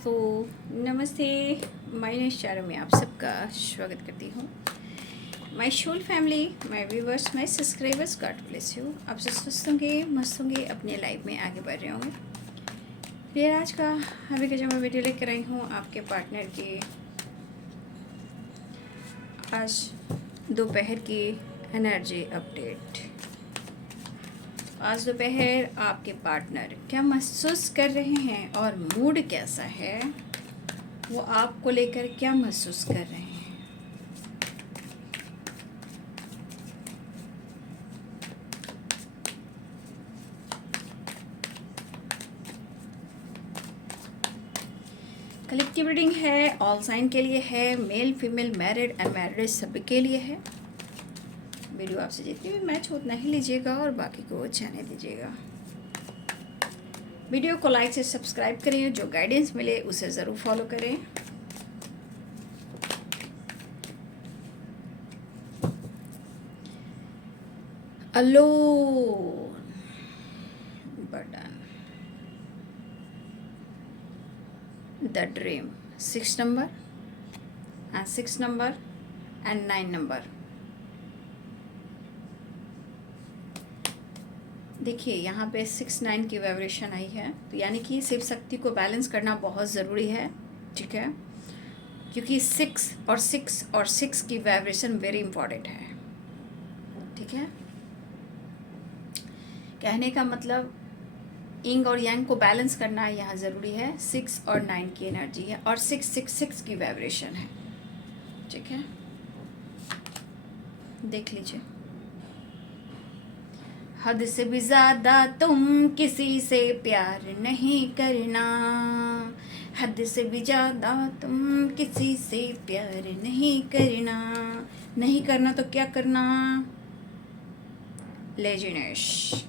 दोस्तों नमस्ते। My nature में आप सबका स्वागत करती हूँ। My whole family, my viewers, my subscribers, God bless you. आप सब स्वस्थ होंगे, मस्त होंगे, अपने लाइफ में आगे बढ़ रहे होंगे। फिर आज का अभी का जो मैं वीडियो लेकर आई हूँ आपके पार्टनर की आज दोपहर की एनर्जी अपडेट। आज दोपहर आपके पार्टनर क्या महसूस कर रहे हैं और मूड कैसा है, वो आपको लेकर क्या महसूस कर रहे हैं। कलेक्टिव रीडिंग है, ऑल साइन के लिए है, मेल फीमेल मैरिड अनमैरिड सभी के लिए है। वीडियो आपसे जितनी भी मैच हो उतना ही लीजिएगा और बाकी को जाने दीजिएगा। वीडियो को लाइक से सब्सक्राइब करें, जो गाइडेंस मिले उसे ज़रूर फॉलो करें। Alone button, the dream, 6 number and 6 number and 9 number. देखिए यहाँ पे 6-9 की वाइब्रेशन आई है, तो यानी कि शिव शक्ति को बैलेंस करना बहुत ज़रूरी है, ठीक है, क्योंकि 6 की वाइब्रेशन वेरी इंपॉर्टेंट है, ठीक है। कहने का मतलब इंग और यांग को बैलेंस करना यहाँ ज़रूरी है। 6 और 9 की एनर्जी है और 666 की वाइब्रेशन है, ठीक है। देख लीजिए, हद से भी ज़्यादा तुम किसी से प्यार नहीं करना, हद से भी ज़्यादा तुम किसी से प्यार नहीं करना। नहीं करना तो क्या करना? लेजीनेस।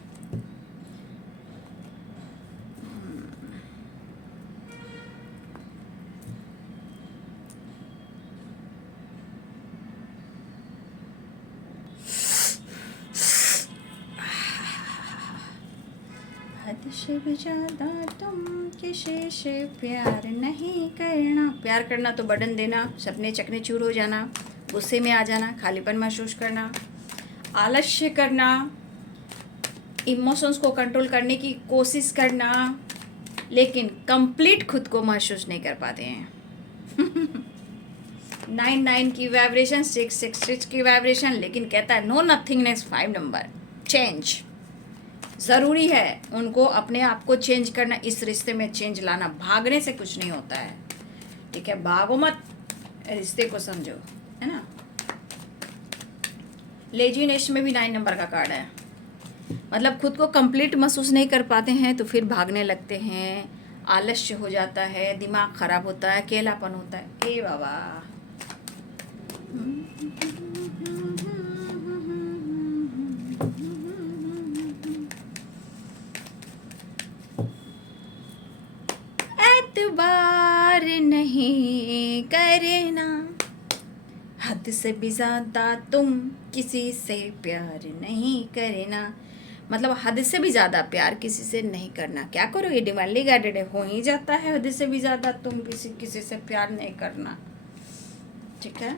हद से भी ज़्यादा तुम किसी से प्यार नहीं करना। प्यार करना तो बटन देना, सपने चकने चूर हो जाना, गुस्से में आ जाना, खालीपन महसूस करना, आलस्य करना, इमोशंस को कंट्रोल करने की कोशिश करना, लेकिन कंप्लीट खुद को महसूस नहीं कर पाते हैं। 9-9 की वाइब्रेशन, 6-6 की वाइब्रेशन, लेकिन कहता है नो नथिंगनेस, 5 नंबर, चेंज ज़रूरी है। उनको अपने आप को चेंज करना, इस रिश्ते में चेंज लाना। भागने से कुछ नहीं होता है, ठीक है। भागो मत, रिश्ते को समझो, है ना। लेजीनेस में भी 9 नंबर का कार्ड है, मतलब खुद को कंप्लीट महसूस नहीं कर पाते हैं तो फिर भागने लगते हैं, आलस्य हो जाता है, दिमाग खराब होता है, अकेलापन होता है। ए बाबा, एतबार नहीं करना, हद से भी ज़्यादा तुम किसी से प्यार नहीं करना। मतलब हद से भी ज़्यादा प्यार किसी से नहीं करना। क्या करो, ये डिवाइनली गाइडेड है, हो ही जाता है। हद से भी ज़्यादा तुम किसी से प्यार नहीं करना, ठीक है।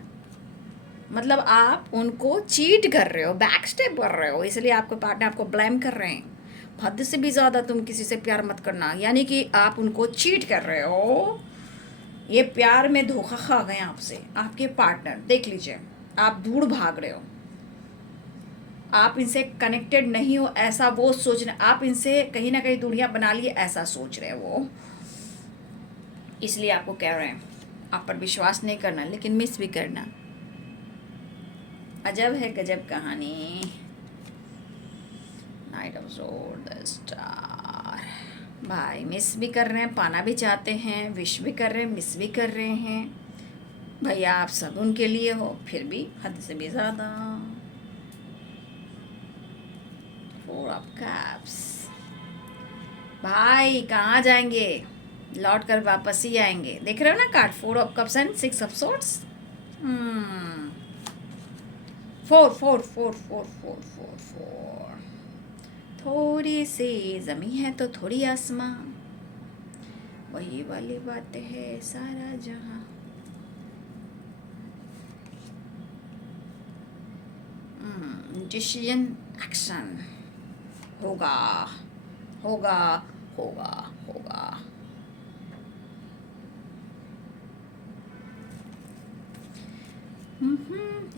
मतलब आप उनको चीट कर रहे हो, बैक स्टेप कर रहे हो, इसलिए आपके पार्टनर आपको ब्लेम कर रहे हैं। हद से भी ज़्यादा तुम किसी से प्यार मत करना, यानी कि आप उनको चीट कर रहे हो। ये प्यार में धोखा खा गए आपसे आपके पार्टनर। देख लीजिए, आप दूर भाग रहे हो, आप इनसे कनेक्टेड नहीं हो, ऐसा वो सोच रहे। आप इनसे कहीं ना कहीं दूरियां बना लिए, ऐसा सोच रहे हैं वो, इसलिए आपको कह रहे हैं आप पर विश्वास नहीं करना, लेकिन मिस भी करना। अजब है गजब कहानी। Night of the star. भाई मिस भी कर रहे हैं, पाना भी चाहते हैं, विश भी कर रहे हैं, मिस भी कर रहे हैं। भैया आप सब उनके लिए हो, फिर भी हद से भी ज़्यादा। 4 ऑफ कप्स। भाई कहाँ जाएंगे, लौट कर वापस ही आएंगे। देख रहे हो ना card, 4 of cups and 6 of swords. 4 थोड़ी सी जमी है तो थोड़ी आसमां, वही वाली बात है सारा जहां। डिसीजन एक्शन होगा होगा होगा होगा।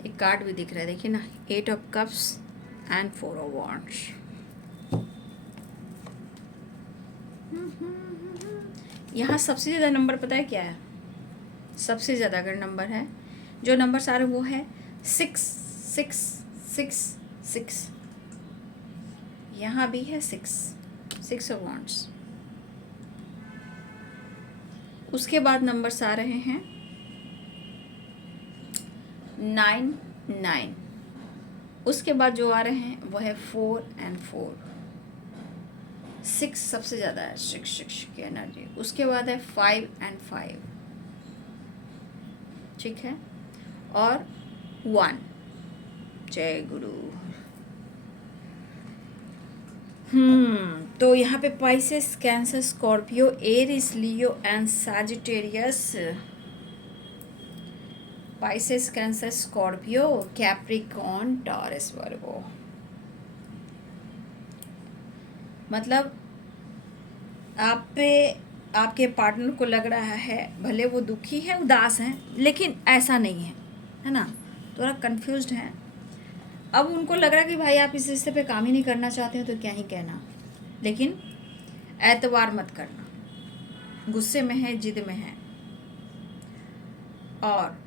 एक कार्ड भी दिख रहा है, देखिए ना, 8 of cups and 4 of wands. यहाँ सबसे ज़्यादा नंबर पता है क्या है? सबसे ज़्यादा अगर नंबर है, जो नंबर सारे वो है 6 6 6 6। यहाँ भी है 6 ऑफ वॉन्ड्स। उसके बाद नंबर्स आ रहे हैं 9 9। उसके बाद जो आ रहे हैं वो है 4 एंड 4। 6 सबसे ज़्यादा है, 6 की एनर्जी। उसके बाद है 5 एंड 5, ठीक है, और 1। जय गुरु। तो यहाँ पे Pisces, Cancer, Scorpio, Aries, Leo and Sagittarius. Pisces, Cancer, Scorpio, Capricorn, Taurus, Virgo. मतलब आप पे आपके पार्टनर को लग रहा है, भले वो दुखी है, उदास हैं, लेकिन ऐसा नहीं है ना, थोड़ा कंफ्यूज्ड हैं। अब उनको लग रहा है कि भाई आप इस रिश्ते पे काम ही नहीं करना चाहते हो तो क्या ही कहना, लेकिन एतवार मत करना। गुस्से में है, जिद में है, और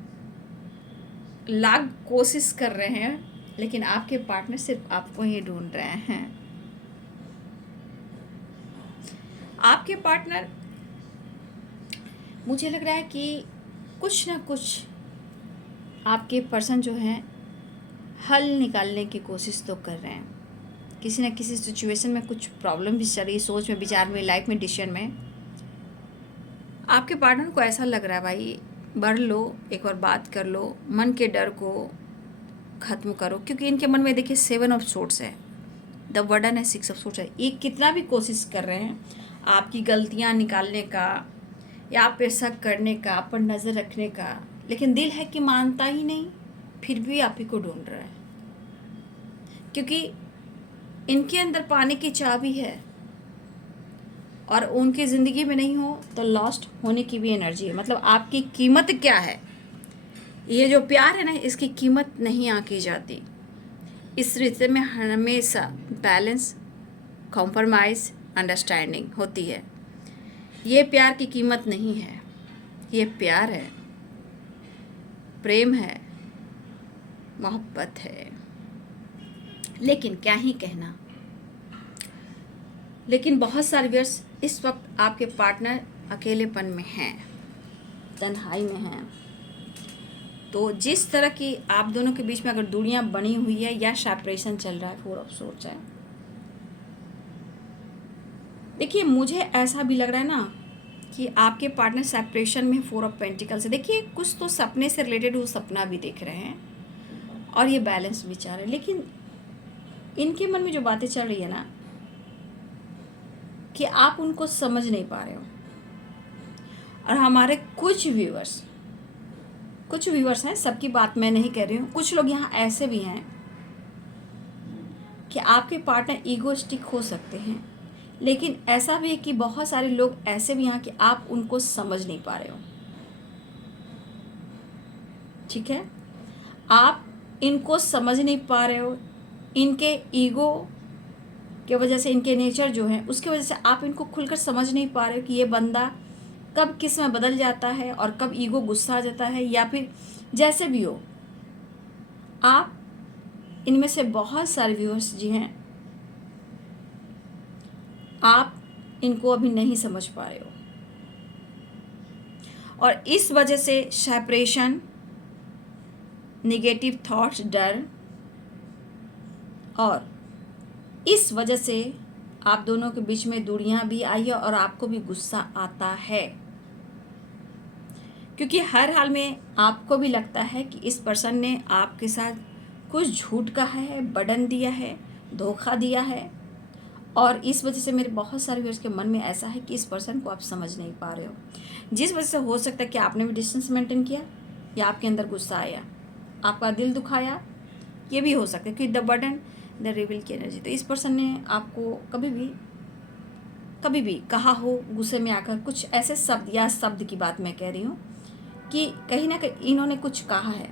लाख कोशिश कर रहे हैं, लेकिन आपके पार्टनर सिर्फ आपको ही ढूंढ रहे हैं। आपके पार्टनर, मुझे लग रहा है कि कुछ ना कुछ आपके पर्सन जो हैं हल निकालने की कोशिश तो कर रहे हैं। किसी न किसी सिचुएशन में कुछ प्रॉब्लम भी चल रही, सोच में, विचार में, लाइफ में, डिसीजन में। आपके पार्टनर को ऐसा लग रहा है भाई बढ़ लो, एक और बात कर लो, मन के डर को ख़त्म करो, क्योंकि इनके मन में देखिए 7 ऑफ सोर्ट्स है, द वर्डन है, 6 ऑफ सोर्ट्स है। ये कितना भी कोशिश कर रहे हैं आपकी गलतियां निकालने का, या आप पे शक करने का, आप पर नज़र रखने का, लेकिन दिल है कि मानता ही नहीं, फिर भी आप ही को ढूंढ रहा है, क्योंकि इनके अंदर पाने की चाह भी है, और उनकी ज़िंदगी में नहीं हो तो लॉस्ट होने की भी एनर्जी है। मतलब आपकी कीमत क्या है, ये जो प्यार है ना, इसकी कीमत नहीं आंकी जाती। इस रिश्ते में हमेशा बैलेंस, कॉम्प्रोमाइज़, अंडरस्टैंडिंग होती है। ये प्यार की कीमत नहीं है, ये प्यार है, प्रेम है, मोहब्बत है। लेकिन क्या ही कहना, लेकिन बहुत सारे व्यूअर्स इस वक्त आपके पार्टनर अकेलेपन में हैं, तन्हाई में हैं। तो जिस तरह की आप दोनों के बीच में अगर दूरियां बनी हुई है या सेपरेशन चल रहा है, 4 ऑफ सोर्ट्स है। देखिए मुझे ऐसा भी लग रहा है ना कि आपके पार्टनर सेपरेशन में 4 ऑफ पेंटिकल्स है। देखिए कुछ तो सपने से रिलेटेड वो सपना भी देख रहे हैं, और ये बैलेंस भी चाह रहे हैं, लेकिन इनके मन में जो बातें चल रही है ना, कि आप उनको समझ नहीं पा रहे हो। और हमारे कुछ व्यूअर्स हैं, सबकी बात मैं नहीं कह रही हूँ, कुछ लोग यहाँ ऐसे भी हैं कि आपके पार्टनर ईगोइस्टिक हो सकते हैं, लेकिन ऐसा भी है कि बहुत सारे लोग ऐसे भी हैं कि आप उनको समझ नहीं पा रहे हो। ठीक है, आप इनको समझ नहीं पा रहे हो, इनके ईगो की वजह से, इनके नेचर जो है उसकी वजह से आप इनको खुलकर समझ नहीं पा रहे हो कि ये बंदा कब किस में बदल जाता है और कब ईगो गुस्सा आ जाता है, या फिर जैसे भी हो। आप इनमें से बहुत सारे व्यूअर्स जी हैं, आप इनको अभी नहीं समझ पा रहे हो, और इस वजह से सेपरेशन, नेगेटिव थॉट्स, डर, और इस वजह से आप दोनों के बीच में दूरियां भी आई है, और आपको भी गुस्सा आता है, क्योंकि हर हाल में आपको भी लगता है कि इस पर्सन ने आपके साथ कुछ झूठ कहा है, बर्डन दिया है, धोखा दिया है, और इस वजह से मेरे बहुत सारे व्यूअर्स के मन में ऐसा है कि इस पर्सन को आप समझ नहीं पा रहे हो, जिस वजह से हो सकता है कि आपने भी डिस्टेंस मेंटेन किया, या आपके अंदर गुस्सा आया, आपका दिल दुखाया, ये भी हो सकता है। क्योंकि द बर्डन, द रिविल की एनर्जी, तो इस पर्सन ने आपको कभी भी कहा हो गुस्से में आकर कुछ ऐसे शब्द, या शब्द की बात मैं कह रही हूँ कि कहीं ना कहीं इन्होंने कुछ कहा है।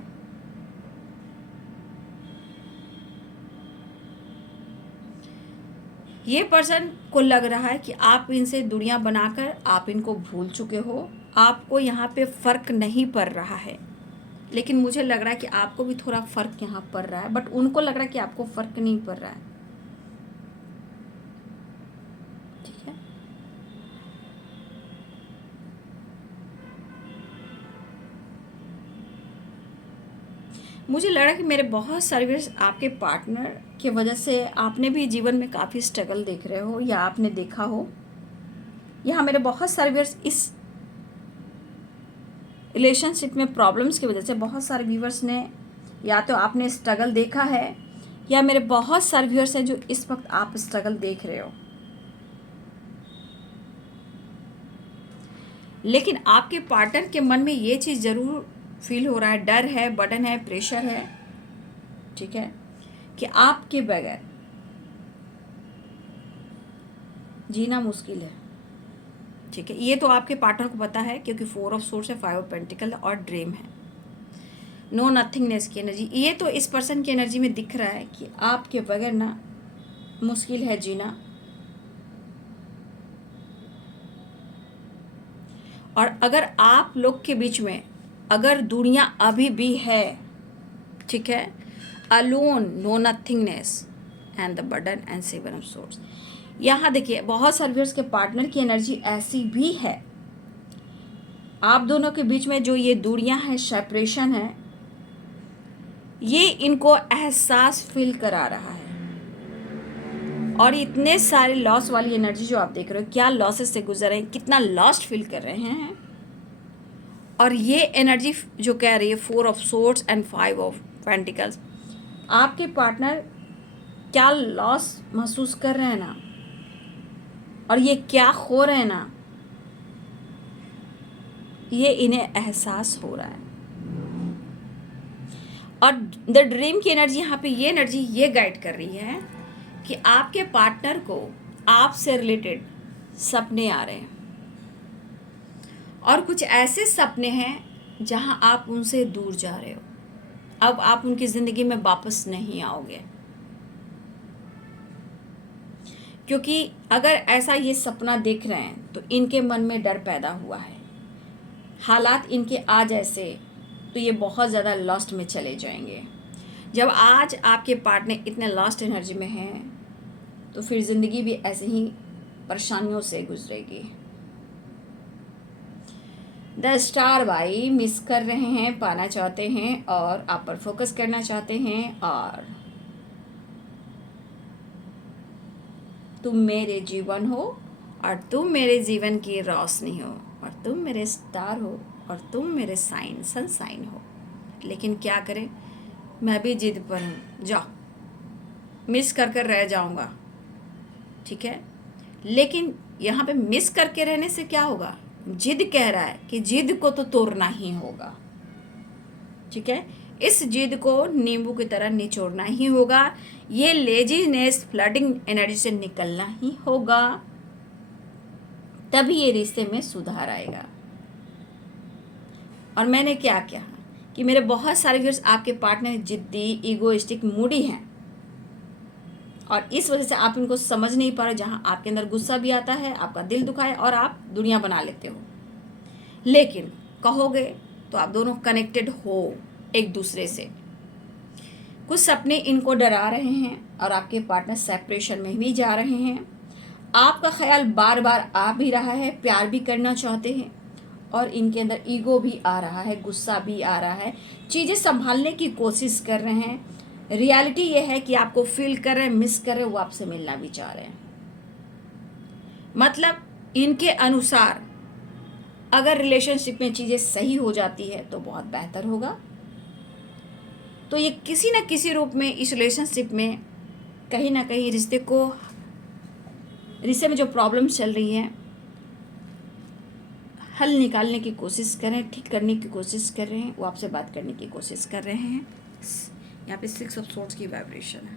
ये पर्सन को लग रहा है कि आप इनसे दूरियां बनाकर आप इनको भूल चुके हो, आपको यहाँ पे फ़र्क नहीं पड़ रहा है। लेकिन मुझे लग रहा है कि आपको भी थोड़ा फ़र्क यहाँ पड़ रहा है, बट उनको लग रहा है कि आपको फ़र्क नहीं पड़ रहा है। ठीक है, मुझे लग रहा है कि मेरे बहुत सारे व्यूअर्स आपके पार्टनर की वजह से आपने भी जीवन में काफ़ी स्ट्रगल देख रहे हो, या आपने देखा हो। यहाँ मेरे बहुत सारे व्यूअर्स इस रिलेशनशिप में प्रॉब्लम्स की वजह से, बहुत सारे व्यूअर्स ने, या तो आपने स्ट्रगल देखा है, या मेरे बहुत सारे व्यूअर्स हैं जो इस वक्त आप स्ट्रगल देख रहे हो। लेकिन आपके पार्टनर के मन में ये चीज़ ज़रूर फील हो रहा है, डर है, बर्डन है, प्रेशर है, ठीक है, कि आपके बगैर जीना मुश्किल है। ठीक है, ये तो आपके पार्टनर को पता है, क्योंकि 4 ऑफ सोर्स है, 5 ऑफ पेंटिकल और ड्रीम है, नो नथिंगनेस की एनर्जी। ये तो इस पर्सन की एनर्जी में दिख रहा है कि आपके बगैर ना मुश्किल है जीना। और अगर आप लोग के बीच में अगर दूरियां अभी भी है, ठीक है, alone, no nothingness and the burden and 7 of source. यहाँ देखिए बहुत सारे व्यूअर्स के पार्टनर की एनर्जी ऐसी भी है, आप दोनों के बीच में जो ये दूरियां हैं, सेपरेशन है, ये इनको एहसास फील करा रहा है। और इतने सारे लॉस वाली एनर्जी जो आप देख रहे हो, क्या लॉसेस से गुजर रहे हैं, कितना लॉस्ट फील कर रहे हैं। और ये एनर्जी जो कह रही है 4 of swords and 5 of pentacles, आपके पार्टनर क्या लॉस महसूस कर रहे हैं ना, और ये क्या खो रहे हैं ना, ये इन्हें एहसास हो रहा है। और द ड्रीम की एनर्जी, यहाँ पे ये एनर्जी ये गाइड कर रही है कि आपके पार्टनर को आपसे रिलेटेड सपने आ रहे हैं, और कुछ ऐसे सपने हैं जहां आप उनसे दूर जा रहे हो, अब आप उनकी ज़िंदगी में वापस नहीं आओगे। क्योंकि अगर ऐसा ये सपना देख रहे हैं तो इनके मन में डर पैदा हुआ है, हालात इनके आज ऐसे, तो ये बहुत ज़्यादा लॉस्ट में चले जाएंगे। जब आज आपके पार्टनर इतने लॉस्ट एनर्जी में हैं, तो फिर ज़िंदगी भी ऐसे ही परेशानियों से गुजरेगी। द स्टार भाई मिस कर रहे हैं, पाना चाहते हैं, और आप पर फोकस करना चाहते हैं, और तुम मेरे जीवन हो, और तुम मेरे जीवन की रोशनी हो, और तुम मेरे स्टार हो, और तुम मेरे सनशाइन हो। लेकिन क्या करें, मैं भी जिद पर हूँ, जाओ, मिस कर कर रह जाऊँगा, ठीक है। लेकिन यहाँ पे मिस करके रहने से क्या होगा, जिद कह रहा है कि जिद को तो तोड़ना ही होगा, ठीक है। इस जिद को नींबू की तरह निचोड़ना ही होगा, ये लेजीनेस फ्लडिंग एनर्जी से निकलना ही होगा, तभी ये रिश्ते में सुधार आएगा। और मैंने क्या किया कि मेरे बहुत सारे व्यूअर्स आपके पार्टनर जिद्दी, ईगोइस्टिक, मूडी हैं, और इस वजह से आप इनको समझ नहीं पा रहे। जहाँ आपके अंदर गुस्सा भी आता है, आपका दिल दुखा है, और आप दुनिया बना लेते हो। लेकिन कहोगे तो आप दोनों कनेक्टेड हो एक दूसरे से। कुछ सपने इनको डरा रहे हैं, और आपके पार्टनर सेपरेशन में भी जा रहे हैं। आपका ख्याल बार बार आ भी रहा है, प्यार भी करना चाहते हैं, और इनके अंदर ईगो भी आ रहा है, गुस्सा भी आ रहा है, चीज़ें संभालने की कोशिश कर रहे हैं। रियलिटी ये है कि आपको फील कर रहे हैं, मिस कर रहे हैं, वो आपसे मिलना भी चाह रहे हैं। मतलब इनके अनुसार अगर रिलेशनशिप में चीज़ें सही हो जाती है तो बहुत बेहतर होगा। तो ये किसी न किसी रूप में इस रिलेशनशिप में कहीं ना कहीं रिश्ते को रिश्ते में जो प्रॉब्लम्स चल रही हैं, हल निकालने की कोशिश कर रहे हैं, ठीक करने की कोशिश कर रहे हैं, वो आपसे बात करने की कोशिश कर रहे हैं। यहाँ पे 6 ऑफ सोर्ड्स की वाइब्रेशन है।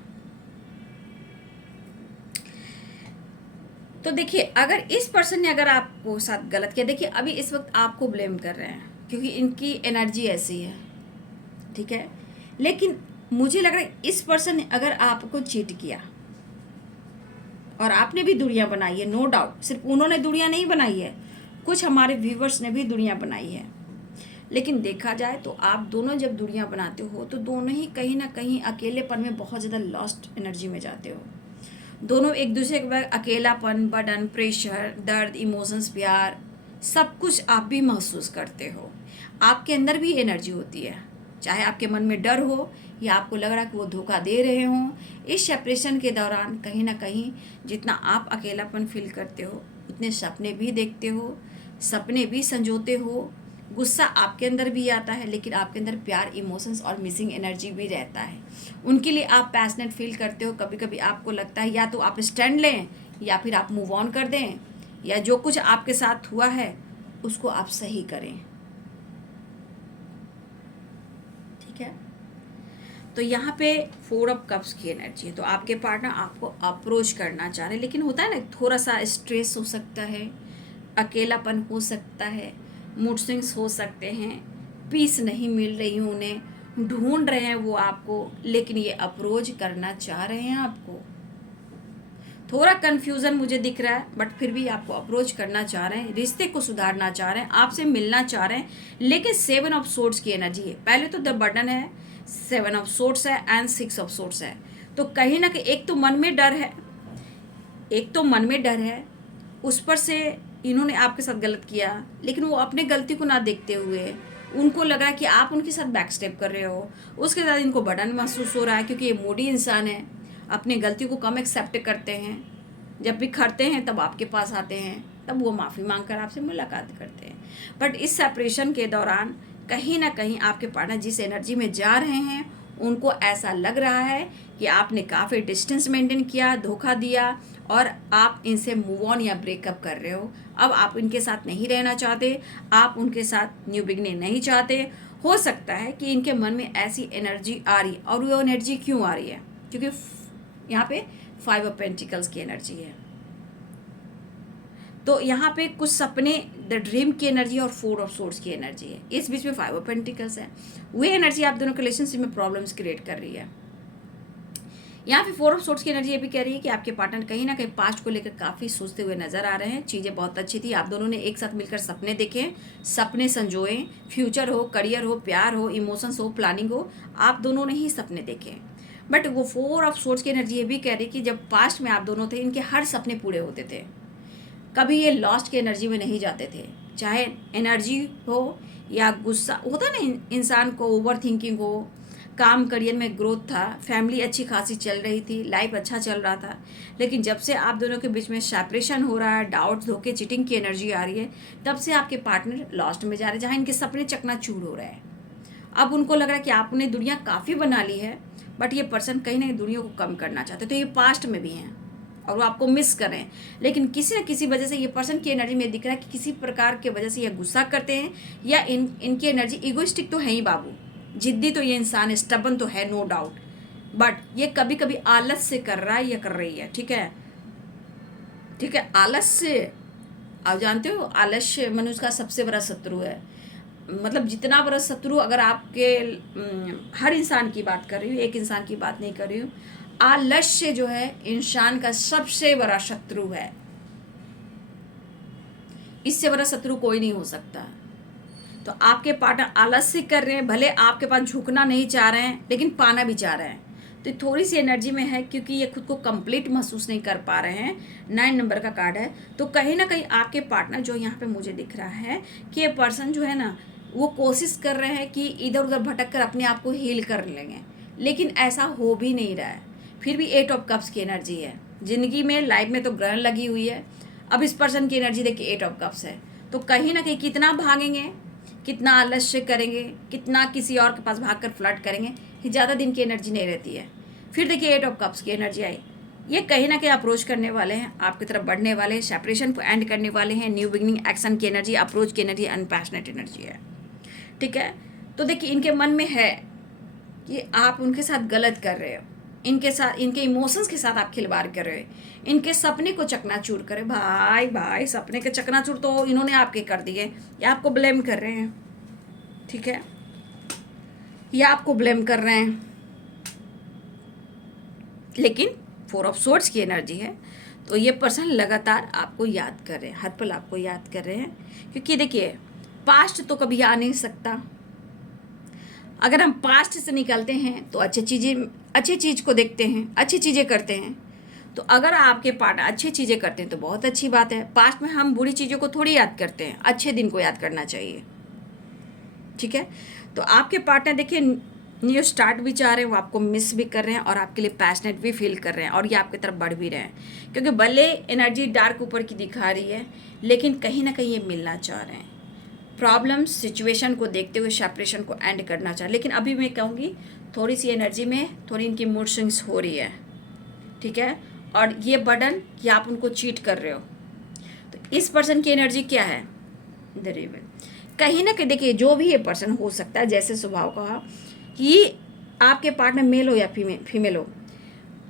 तो देखिए, अगर इस पर्सन ने अगर आपको साथ गलत किया, देखिए अभी इस वक्त आपको ब्लेम कर रहे हैं क्योंकि इनकी एनर्जी ऐसी है, ठीक है। लेकिन मुझे लग रहा है इस पर्सन ने अगर आपको चीट किया और आपने भी दूरियां बनाई है, नो डाउट, सिर्फ उन्होंने दूरियां नहीं बनाई है, कुछ हमारे व्यूवर्स ने भी दूरियां बनाई है। लेकिन देखा जाए तो आप दोनों जब दूरियां बनाते हो तो दोनों ही कहीं ना कहीं अकेलेपन में बहुत ज़्यादा लॉस्ट एनर्जी में जाते हो। दोनों एक दूसरे के बाद अकेलापन, बर्डन, प्रेशर, दर्द, इमोशंस, प्यार, सब कुछ आप भी महसूस करते हो। आपके अंदर भी एनर्जी होती है, चाहे आपके मन में डर हो या आपको लग रहा है कि वो धोखा दे रहे हों। इस सेपरेशन के दौरान कहीं ना कहीं जितना आप अकेलापन फील करते हो, उतने सपने भी देखते हो, सपने भी संजोते हो, गुस्सा आपके अंदर भी आता है, लेकिन आपके अंदर प्यार, इमोशंस और मिसिंग एनर्जी भी रहता है। उनके लिए आप पैशनेट फील करते हो। कभी कभी आपको लगता है या तो आप स्टैंड लें या फिर आप मूव ऑन कर दें, या जो कुछ आपके साथ हुआ है उसको आप सही करें, ठीक है। तो यहाँ पे 4 ऑफ कप्स की एनर्जी है। तो आपके पार्टनर आपको अप्रोच करना चाह रहे हैं, लेकिन होता है ना, थोड़ा सा स्ट्रेस हो सकता है, अकेलापन हो सकता है, मूड स्विंग्स हो सकते हैं, पीस नहीं मिल रही उन्हें, ढूंढ रहे हैं वो आपको, लेकिन ये अप्रोच करना चाह रहे हैं आपको। थोड़ा कन्फ्यूज़न मुझे दिख रहा है, बट फिर भी आपको अप्रोच करना चाह रहे हैं, रिश्ते को सुधारना चाह रहे हैं, आपसे मिलना चाह रहे हैं। लेकिन 7 ऑफ सोर्ड्स की एनर्जी है। पहले तो द बर्डन है, 7 ऑफ सोर्ड्स है एंड 6 ऑफ सोर्ड्स है। तो कहीं ना कहीं एक तो मन में डर है, एक तो मन में डर है, उस पर से इन्होंने आपके साथ गलत किया, लेकिन वो अपने गलती को ना देखते हुए उनको लग रहा है कि आप उनके साथ बैक स्टेप कर रहे हो। उसके साथ इनको बर्डन महसूस हो रहा है क्योंकि ये मूडी इंसान है, अपनी गलती को कम एक्सेप्ट करते हैं। जब भी खड़ते हैं तब आपके पास आते हैं, तब वो माफ़ी मांग कर आपसे मुलाकात करते हैं। बट इस सेपरेशन के दौरान कहीं ना कहीं आपके पार्टनर जिस एनर्जी में जा रहे हैं, उनको ऐसा लग रहा है कि आपने काफ़ी डिस्टेंस मेंटेन किया, धोखा दिया और आप इनसे मूव ऑन या ब्रेकअप कर रहे हो। अब आप इनके साथ नहीं रहना चाहते, आप उनके साथ न्यू बिगनिंग नहीं चाहते। हो सकता है कि इनके मन में ऐसी एनर्जी आ रही है, और वो एनर्जी क्यों आ रही है, क्योंकि यहाँ पे 5 ऑफ पेंटिकल्स की एनर्जी है। तो यहाँ पे कुछ सपने, द ड्रीम की एनर्जी और 4 ऑफ सोर्ड्स की एनर्जी है। इस बीच में 5 ऑफ पेंटिकल्स है। वही एनर्जी आप दोनों के रिलेशनशिप में प्रॉब्लम्स क्रिएट कर रही है। यहाँ पे 4 ऑफ सोर्ड्स की एनर्जी ये भी कह रही है कि आपके पार्टनर कहीं ना कहीं पास्ट को लेकर काफ़ी सोचते हुए नजर आ रहे हैं। चीज़ें बहुत अच्छी थी, आप दोनों ने एक साथ मिलकर सपने देखे, सपने संजोए, फ्यूचर हो, करियर हो, प्यार हो, इमोशंस हो, प्लानिंग हो, आप दोनों ने ही सपने देखे। बट वो 4 ऑफ सोर्ड्स की एनर्जी ये भी कह रही है कि जब पास्ट में आप दोनों थे, इनके हर सपने पूरे होते थे, कभी ये लॉस्ट की एनर्जी में नहीं जाते थे। चाहे एनर्जी हो या गुस्सा होता ना इंसान को, ओवर थिंकिंग हो, काम करियर में ग्रोथ था, फैमिली अच्छी खासी चल रही थी, लाइफ अच्छा चल रहा था। लेकिन जब से आप दोनों के बीच में सेपरेशन हो रहा है, डाउट, धोखे, चीटिंग की एनर्जी आ रही है, तब से आपके पार्टनर लॉस्ट में जा रहे हैं, जहाँ इनके सपने चकनाचूर हो रहे हैं। अब उनको लग रहा है कि आपने दुनिया काफ़ी बना ली है, बट ये पर्सन कहीं ना कहीं दुनिया को कम करना चाहते हैं। तो ये पास्ट में भी हैं और वो आपको मिस कर रहे हैं, लेकिन किसी न किसी वजह से ये पर्सन की एनर्जी में दिख रहा है कि किसी प्रकार के वजह से ये गुस्सा करते हैं, या इनकी एनर्जी ईगोइस्टिक तो है ही बाबू, जिद्दी तो ये इंसान, स्टबन तो है, नो डाउट, बट ये कभी कभी आलस से कर रहा है या कर रही है, ठीक है, ठीक है। आलस से, आप जानते हो आलस्य मनुष्य का सबसे बड़ा शत्रु है। मतलब जितना बड़ा शत्रु, अगर आपके हर इंसान की बात कर रही हूँ, एक इंसान की बात नहीं कर रही हूँ, आलस्य जो है इंसान का सबसे बड़ा शत्रु है। इससे बड़ा शत्रु कोई नहीं हो सकता। तो आपके पार्टनर आलस्य कर रहे हैं, भले आपके पास झुकना नहीं चाह रहे हैं, लेकिन पाना भी चाह रहे हैं। तो थोड़ी सी एनर्जी में है, क्योंकि ये खुद को कंप्लीट महसूस नहीं कर पा रहे हैं। 9 नंबर का कार्ड है। तो कहीं ना कहीं आपके पार्टनर, जो यहाँ पे मुझे दिख रहा है कि ये पर्सन जो है ना, वो कोशिश कर रहे हैं कि इधर उधर भटक कर अपने आप को हील कर लेंगे, लेकिन ऐसा हो भी नहीं रहा है। फिर भी 8 ऑफ कप्स की एनर्जी है। जिंदगी में, लाइफ में तो ग्रहण लगी हुई है। अब इस पर्सन की एनर्जी देखिए 8 ऑफ कप्स है। तो कहीं ना कहीं कितना भागेंगे, कितना आलस्य करेंगे, कितना किसी और के पास भागकर फ्लर्ट करेंगे, ये ज़्यादा दिन की एनर्जी नहीं रहती है। फिर देखिए 8 ऑफ कप्स की एनर्जी आई। ये कहीं ना कहीं अप्रोच करने वाले हैं, आपकी तरफ बढ़ने वाले हैं, सेपरेशन को एंड करने वाले हैं। न्यू बिगनिंग, एक्शन की एनर्जी, अप्रोच की एनर्जी, अनपैशनेट एनर्जी है। ठीक है, तो देखिए इनके मन में है कि आप उनके साथ गलत कर रहे हो, इनके साथ, इनके इमोशंस के साथ आप खिलवाड़ कर रहे हो, इनके सपने को चकनाचूर करे। भाई भाई, सपने के चकनाचूर तो इन्होंने आपके कर दिए, या आपको ब्लेम कर रहे हैं। ठीक है, या आपको ब्लेम कर रहे हैं। लेकिन 4 ऑफ सोर्ड्स की एनर्जी है, तो ये पर्सन लगातार आपको याद कर रहे हैं, हर पल आपको याद कर रहे हैं। क्योंकि देखिए पास्ट तो कभी आ नहीं सकता। अगर हम पास्ट से निकलते हैं तो अच्छी चीज़ को देखते हैं, अच्छी चीज़ें करते हैं। तो अगर आपके पार्टनर अच्छी चीज़ें करते हैं तो बहुत अच्छी बात है। पास्ट में हम बुरी चीज़ों को थोड़ी याद करते हैं, अच्छे दिन को याद करना चाहिए। ठीक है, तो आपके पार्टनर देखिए न्यू स्टार्ट भी चाह रहे हैं, वो आपको मिस भी कर रहे हैं और आपके लिए पैशनेट भी फील कर रहे हैं, और ये आपकी तरफ बढ़ भी रहे हैं। क्योंकि भले एनर्जी डार्क ऊपर की दिखा रही है, लेकिन कहीं ना कहीं ये मिलना चाह रहे हैं। प्रॉब्लम सिचुएशन को देखते हुए सेपरेशन को एंड करना चाह, लेकिन अभी मैं कहूँगी थोड़ी सी एनर्जी में थोड़ी इनकी मूड स्विंग्स हो रही है। ठीक है, और ये बर्डन कि आप उनको चीट कर रहे हो। तो इस पर्सन की एनर्जी क्या है, द रिवन। कहीं ना कहीं देखिए जो भी ये पर्सन हो सकता है, जैसे स्वभाव का कि आपके पार्टनर मेल हो या फीमेल हो,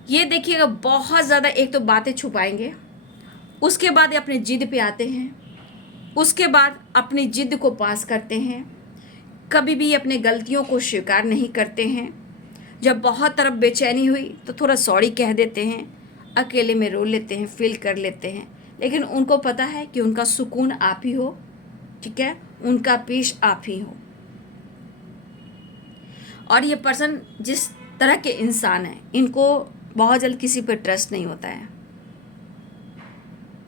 ये देखिएगा बहुत ज़्यादा एक तो बातें छुपाएंगे, उसके बाद ये अपने जिद पे आते हैं, उसके बाद अपनी जिद को पास करते हैं, कभी भी अपने गलतियों को स्वीकार नहीं करते हैं। जब बहुत तरफ बेचैनी हुई तो थोड़ा सॉरी कह देते हैं, अकेले में रो लेते हैं, फील कर लेते हैं, लेकिन उनको पता है कि उनका सुकून आप ही हो। ठीक है, उनका पीस आप ही हो। और ये पर्सन जिस तरह के इंसान हैं, इनको बहुत जल्द किसी पर ट्रस्ट नहीं होता है।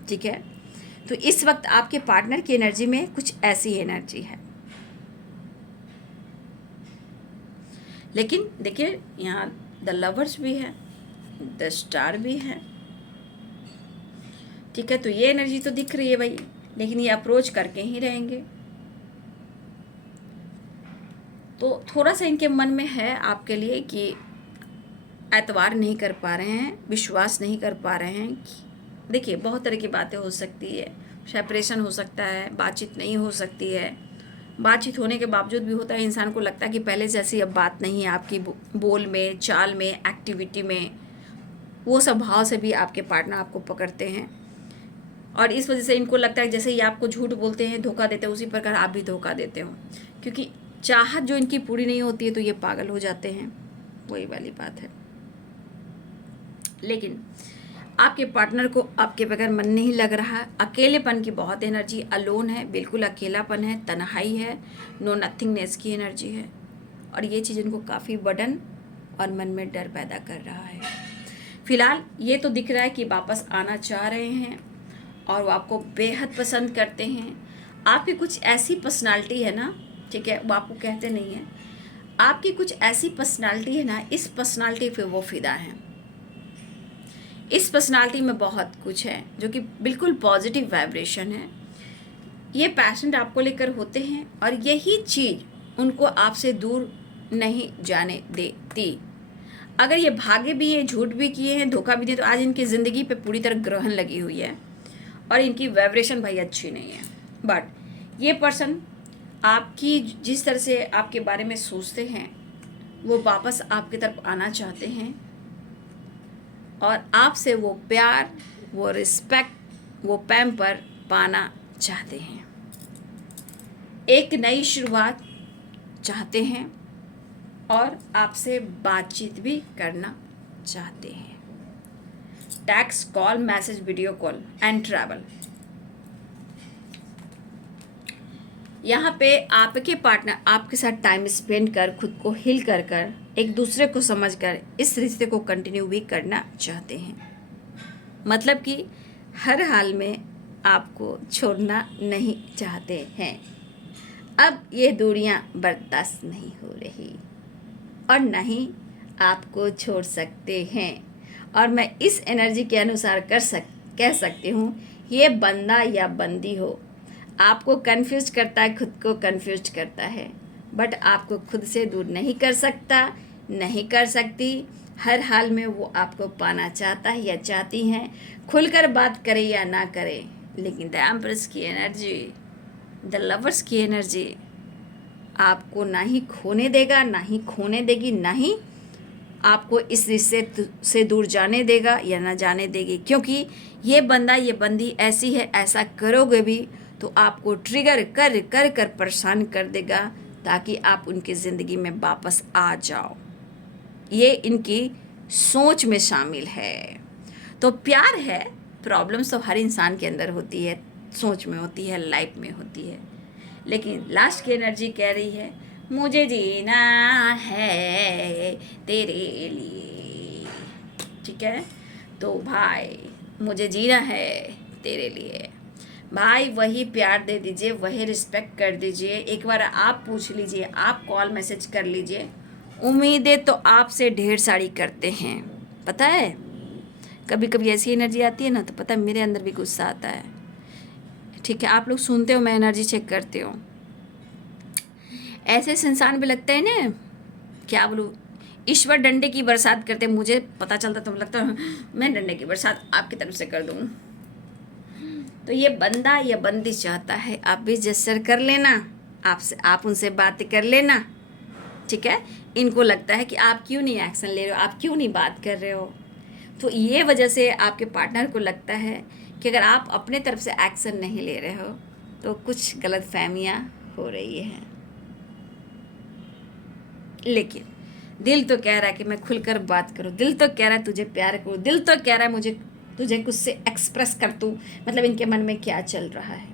ठीक है, तो इस वक्त आपके पार्टनर की एनर्जी में कुछ ऐसी एनर्जी है। लेकिन देखिए यहाँ द लवर्स भी है, द स्टार भी है। ठीक है, तो ये एनर्जी तो दिख रही है भाई, लेकिन ये अप्रोच करके ही रहेंगे। तो थोड़ा सा इनके मन में है आपके लिए कि एतबार नहीं कर पा रहे हैं, विश्वास नहीं कर पा रहे हैं। देखिए बहुत तरह की बातें हो सकती है, सेपरेशन हो सकता है, बातचीत नहीं हो सकती है, बातचीत होने के बावजूद भी होता है इंसान को लगता है कि पहले जैसी अब बात नहीं है आपकी बोल में, चाल में, एक्टिविटी में। वो सब भाव से भी आपके पार्टनर आपको पकड़ते हैं, और इस वजह से इनको लगता है जैसे ये आपको झूठ बोलते हैं, धोखा देते हैं, उसी प्रकार आप भी धोखा देते हो। क्योंकि चाहत जो इनकी पूरी नहीं होती है तो ये पागल हो जाते हैं, वही वाली बात है। लेकिन आपके पार्टनर को आपके बगैर मन नहीं लग रहा, अकेलेपन की बहुत एनर्जी, अलोन है, बिल्कुल अकेलापन है, तन्हाई है, नो नथिंगनेस की एनर्जी है, और ये चीज़ इनको काफ़ी बर्डन और मन में डर पैदा कर रहा है। फिलहाल ये तो दिख रहा है कि वापस आना चाह रहे हैं और वो आपको बेहद पसंद करते हैं। आपकी कुछ ऐसी पर्सनालिटी है ना, ठीक है, वो आपको कहते नहीं हैं, आपकी कुछ ऐसी पर्सनालिटी है ना, इस पर्सनालिटी पे वो फिदा हैं। इस पर्सनालिटी में बहुत कुछ है जो कि बिल्कुल पॉजिटिव वाइब्रेशन है। ये पैशनेट आपको लेकर होते हैं और यही चीज़ उनको आपसे दूर नहीं जाने देती। अगर ये भागे भी हैं, झूठ भी किए हैं, धोखा भी दिए, तो आज इनकी ज़िंदगी पे पूरी तरह ग्रहण लगी हुई है और इनकी वाइब्रेशन भाई अच्छी नहीं है। बट ये पर्सन आपकी जिस तरह से आपके बारे में सोचते हैं, वो वापस आपकी तरफ आना चाहते हैं और आपसे वो प्यार, वो रिस्पेक्ट, वो पैम्पर पाना चाहते हैं। एक नई शुरुआत चाहते हैं और आपसे बातचीत भी करना चाहते हैं। Text, call, message, video call and travel. यहाँ पे आपके पार्टनर आपके साथ टाइम स्पेंड कर, खुद को हील कर कर, एक दूसरे को समझकर इस रिश्ते को कंटिन्यू भी करना चाहते हैं। मतलब कि हर हाल में आपको छोड़ना नहीं चाहते हैं। अब ये दूरियां बर्दाश्त नहीं हो रही और नहीं आपको छोड़ सकते हैं। और मैं इस एनर्जी के अनुसार कह सकती हूँ, ये बंदा या बंदी हो, आपको कन्फ्यूज करता है, खुद को कन्फ्यूज करता है, बट आपको खुद से दूर नहीं कर सकता, नहीं कर सकती। हर हाल में वो आपको पाना चाहता है या चाहती हैं, खुलकर बात करे या ना करे, लेकिन द एम्प्रेस की एनर्जी, द लवर्स की एनर्जी आपको ना ही खोने देगा, ना ही खोने देगी, ना ही आपको इस रिश्ते से दूर जाने देगा या ना जाने देगी, क्योंकि ये बंदा ये बंदी ऐसी है, ऐसा करोगे भी तो आपको ट्रिगर कर कर कर परेशान कर देगा ताकि आप उनकी ज़िंदगी में वापस आ जाओ। ये इनकी सोच में शामिल है। तो प्यार है, प्रॉब्लम्स तो हर इंसान के अंदर होती है, सोच में होती है, लाइफ में होती है, लेकिन लास्ट की एनर्जी कह रही है मुझे जीना है तेरे लिए। ठीक है, तो भाई मुझे जीना है तेरे लिए। भाई वही प्यार दे दीजिए, वही रिस्पेक्ट कर दीजिए। एक बार आप पूछ लीजिए, आप कॉल मैसेज कर लीजिए। उम्मीदें तो आपसे ढेर सारी करते हैं, पता है। कभी कभी ऐसी एनर्जी आती है ना, तो पता है मेरे अंदर भी गुस्सा आता है। ठीक है, आप लोग सुनते हो, मैं एनर्जी चेक करती हूँ। ऐसे इंसान भी लगते हैं ना, क्या बोलूँ, ईश्वर डंडे की बरसात करते। मुझे पता चलता तो लगता है मैं डंडे की बरसात आपकी तरफ से कर दूँ। तो ये बंदा या बंदी चाहता है आप भी जेस्चर कर लेना, आप उनसे बातें कर लेना। ठीक है, इनको लगता है कि आप क्यों नहीं एक्शन ले रहे हो, आप क्यों नहीं बात कर रहे हो। तो ये वजह से आपके पार्टनर को लगता है कि अगर आप अपने तरफ से एक्शन नहीं ले रहे हो तो कुछ गलत फहमियाँ हो रही हैं। लेकिन दिल तो कह रहा है कि मैं खुलकर बात करूं, दिल तो कह रहा है तुझे प्यार करूं, दिल तो कह रहा है मुझे तुझे कुछ से एक्सप्रेस कर दूं। मतलब इनके मन में क्या चल रहा है,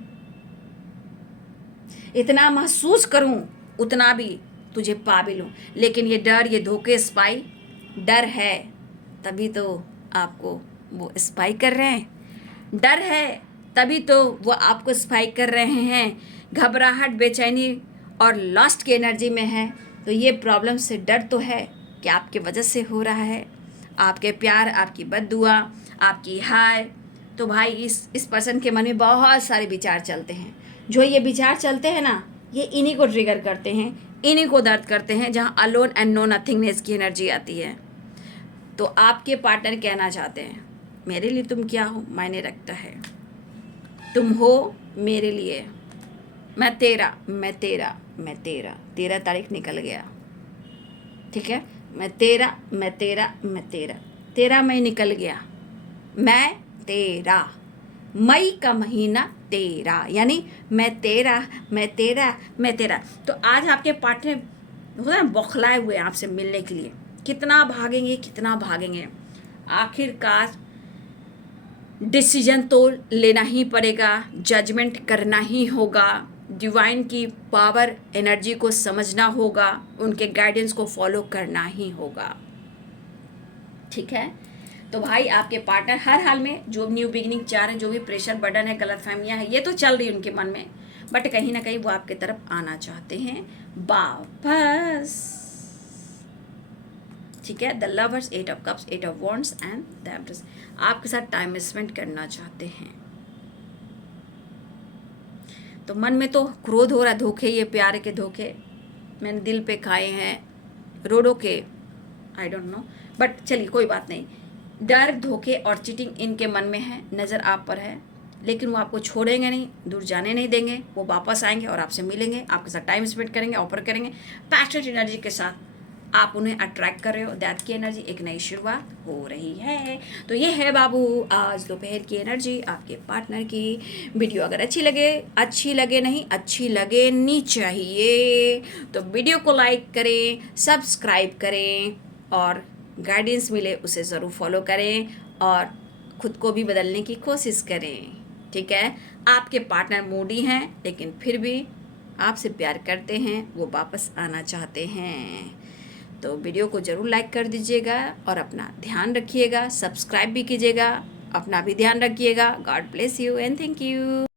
इतना महसूस करूं, उतना भी तुझे पा भी लूं। लेकिन ये डर, ये धोखे, स्पाई, डर है तभी तो आपको वो स्पाई कर रहे हैं, डर है तभी तो वो आपको स्पाई कर रहे हैं। घबराहट, बेचैनी और लॉस्ट की एनर्जी में है। तो ये प्रॉब्लम से डर तो है कि आपके वजह से हो रहा है, आपके प्यार, आपकी बद्दुआ, आपकी हाय। तो भाई इस पर्सन के मन में बहुत सारे विचार चलते हैं। जो ये विचार चलते हैं ना, ये इन्हीं को ट्रिगर करते हैं, इन्हीं को दर्द करते हैं, जहाँ अलोन एंड नो नथिंगनेस की एनर्जी आती है। तो आपके पार्टनर कहना चाहते हैं मेरे लिए तुम क्या हो मायने रखता है, तुम हो मेरे लिए, मैं तेरा, मैं तेरा, मैं तेरा। 13 तारीख निकल गया, ठीक है, मैं तेरा, मैं तेरा, मैं तेरा, 13 मई निकल गया, मैं तेरा, मई का महीना तेरा, यानी मैं तेरा, मैं तेरा, मैं तेरा। तो आज आपके पार्टनर होता है बौखलाए हुए आपसे मिलने के लिए, कितना भागेंगे, कितना भागेंगे। आखिरकार डिसीजन तो लेना ही पड़ेगा, जजमेंट करना ही होगा, डिवाइन की पावर एनर्जी को समझना होगा, उनके गाइडेंस को फॉलो करना ही होगा। ठीक है, तो भाई आपके पार्टनर हर हाल में जो न्यू बिगिनिंग चाह रहे हैं, जो भी प्रेशर बर्डन है, गलत फहमियाँ है, ये तो चल रही है उनके मन में, बट कहीं ना कहीं वो आपके तरफ आना चाहते हैं वापस। ठीक है, the lovers, 8 of cups, 8 of wands and the empress आपके साथ टाइम स्पेंड करना चाहते हैं। तो मन में तो क्रोध हो रहा है, धोखे, ये प्यार के धोखे मैंने दिल पे खाए हैं, रोडों के, आई डोंट नो, बट चलिए कोई बात नहीं। डर, धोखे और चीटिंग इनके मन में है, नज़र आप पर है, लेकिन वो आपको छोड़ेंगे नहीं, दूर जाने नहीं देंगे। वो वापस आएंगे और आपसे मिलेंगे, आपके साथ टाइम स्पेंड करेंगे, ऑफर करेंगे। पैशनेट एनर्जी के साथ आप उन्हें अट्रैक्ट कर रहे हो, दैट की एनर्जी, एक नई शुरुआत हो रही है। तो ये है बाबू आज दोपहर की एनर्जी आपके पार्टनर की। वीडियो अगर अच्छी लगे नहीं, अच्छी लगनी चाहिए तो वीडियो को लाइक करें, सब्सक्राइब करें और गाइडेंस मिले उसे ज़रूर फॉलो करें और ख़ुद को भी बदलने की कोशिश करें। ठीक है, आपके पार्टनर मूडी हैं लेकिन फिर भी आपसे प्यार करते हैं, वो वापस आना चाहते हैं। तो वीडियो को ज़रूर लाइक कर दीजिएगा और अपना ध्यान रखिएगा, सब्सक्राइब भी कीजिएगा, अपना भी ध्यान रखिएगा। God bless you and thank you.